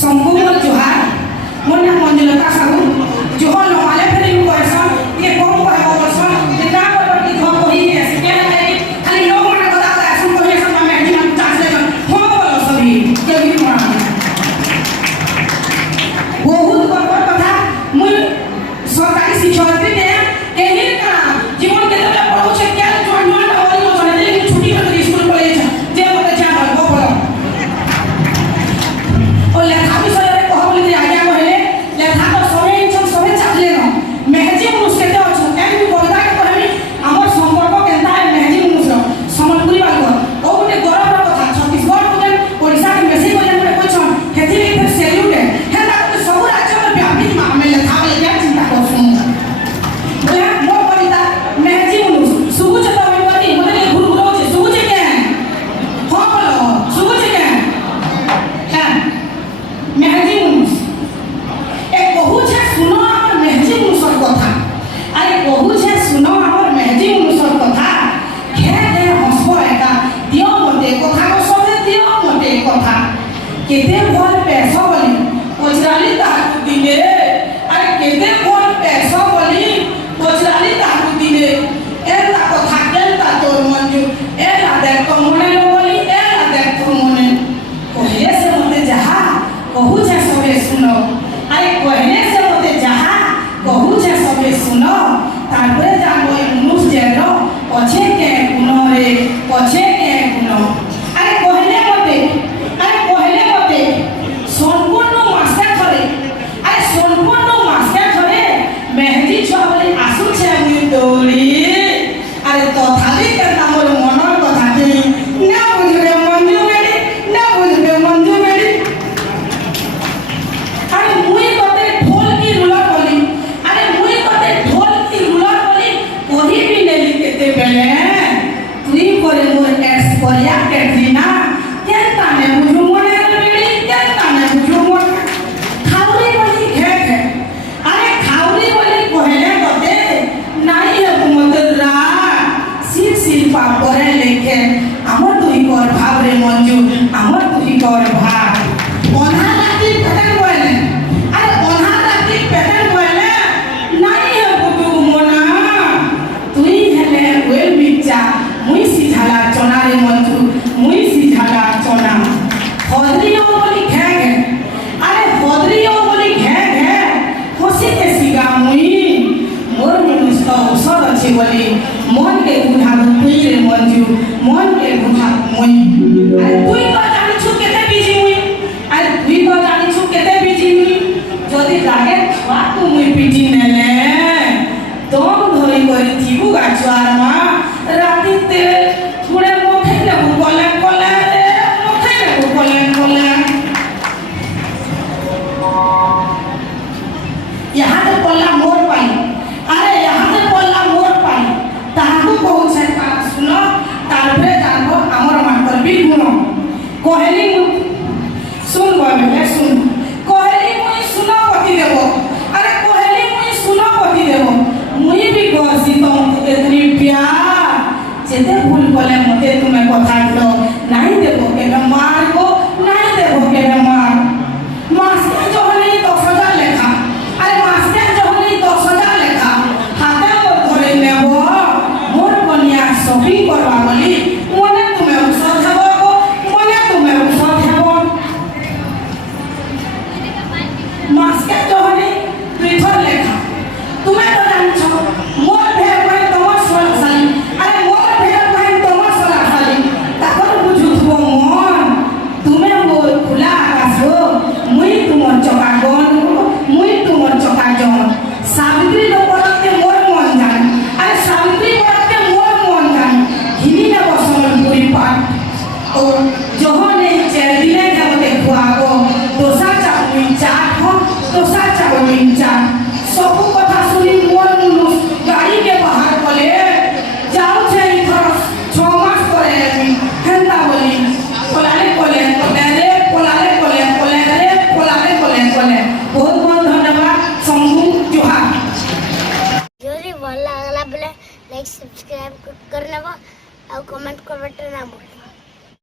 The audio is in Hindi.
संपूर्ण जोहार मोर नाम मंजुलता साहू जोहर लमाले फेरी कोइसन ये कम कहबो कोइसन जे ना करबी धो कहि के के खाली लोग मना कदा का सुन कहि सब में मेहदी हम ट्रांसलेशन हो बोलो सभी के भी मना बहुत बड़ कथा मुई सरकारी शिक्षार्थी के केही का जीवन के तले पढ़ो छे के जोन जोन ओरी हो छने लेकिन छुट्टी कर स्कूल कॉलेज जे मते जा बोलो और लेखा विषय रे कहबली जे आज्ञा कहले लेखा तो सबै इच्छा सबै चाहले न मेहजी मनुष्य के अछि एन भी बोलता के कहबी हमर संपर्क केनता है मेहजी मनुष्य समलपुरी बाल ओ गोटे गौरव कथा छत्तीसगढ़ को जे ओडिसा के मेसी को जे कोछन हेथि के सेल्यूट है हेता के सब राज्य में व्यापी में लेखा के क्या चिंता करसु बोले मो कविता मेहजी मनुष्य सुबुच तो होई मते गुरु छे सुबुच के हां बोलो सुबुच के हां मेहजी मनुष्य एक कहू छे सुनो हमर मेहजी मनुष्य कथा अरे कहू छे सुनो हमर मेहजी मनुष्य कथा घे घे हंसबो एका दियो मते कथा को सबे दियो मते कथा केते भल पैसा बोली ओजराली ताकू दिले अरे केते भल पैसा बोली ओजराली ताकू दिले एला कथा केलता तोर मंजू एला देख तो मने लो बोली एला देख तो मने कहले से मते जहा कहू छे सबे सुनो अरे कहले से मते जहा कहू छे सबे सुनो तारपरे जानो मनुष्य जेनो पछे के गुनो रे पछे के गुनो अरे कहले मते संपूर्ण मास्टर थरे अरे संपूर्ण मास्टर थरे मेहदी छुआ बोली आसु छे मुई दौड़ी अरे तथापि करता मोर मनर कथा के ना बुझबे मंजू बेड़ी अरे मुई कते ढोल की रुला बोली अरे मुई कते ढोल की रुला बोली कोही भी नेली केते बेले तुई करे मोर एक्स कोरिया कैटरीना केनता ने बुझु मोने बेड़ी केनता ने बुझु मोर खाउरी बोली घे घे अरे खाउरी बोली कहले कते नाई है कुमतरा शिल्पा करे लेखे हमर तुई कर भाव रे मंजू हमर तुई कर भाव ओना लाती पटन बोले अरे ओना लाती पटन बोले नाई है बुटु मोना तुई हेले वेल बिचा मुई सिझाला चना रे मंजू मुई सिझाला चना हदरियो बोली घे घे अरे हदरियो बोली घे घे खुशी के सिगा मुई मोर मनुष्य औषध अछि बोली मन के बुझा तुई रे मंजू मन के बुझा मुई अरे तुई तो जानि छु केते बिजी मुई अरे तुई तो जानि छु केते बिजी मुई जदी लागे छुआ को मुई पिटी नेले दम धरि करी थिबु गाछुआर मा राती ते थोड़े मोखे ले कोले कोले रे मोखे ले कोले कोले यहाँ तो कोला मोर पाई अरे यहाँ तो कोला मोर पाई ताकू कहू छे का सुनो तारपरे जानो हमर मातर भी गुण कहली सुन बोले सुन कहली मुई सुनो पति देबो अरे कहली मुई सुनो पति देबो मुई भी कहसी तुम इतनी प्यार जेते भूल बोले मते तुम्हें कथा दो नहीं देबो केबे मारबो नहीं देबो केबे मार मास्टर जो नहीं तो सजा लेखा अरे मास्टर जो नहीं तो सजा लेखा हाथे मोर धरे नेबो मोर कन्या सभी करवा बोली मने तुम्हें औषध देबो मने तुम्हें औषध देबो मास्टर जो नहीं प्रिफर लेखा तुम्हें तो जानछो मोर भेर करे तमर सोला साली अरे मोर भेर करे तमर सोला साली ताकर बुझुथबो मन तुम्हें मोर खुला आकाश हो मुई तुमर चकागन मुई तुमर चकागन सावित्री लो परत के मोर मन जान अरे सावित्री परत के मोर मन जान हिनी ने बसमन पूरी पाट और जोहने चेर दिले के मते खुआगो दोसा चाउमिन चाट हो दोसा चाउमिन चाट सब कथा सुनी मोर मुनुस गाड़ी के बाहर बोले जाओ छे इधर 6 मास करे हेंता बोली कोलाले कोले रे कोलाले कोले रे कोलाले कोले बहुत बहुत धन्यवाद शंभू जोहार। लाइक सब्सक्राइब करना और कमेंट करवाटा ना भूल।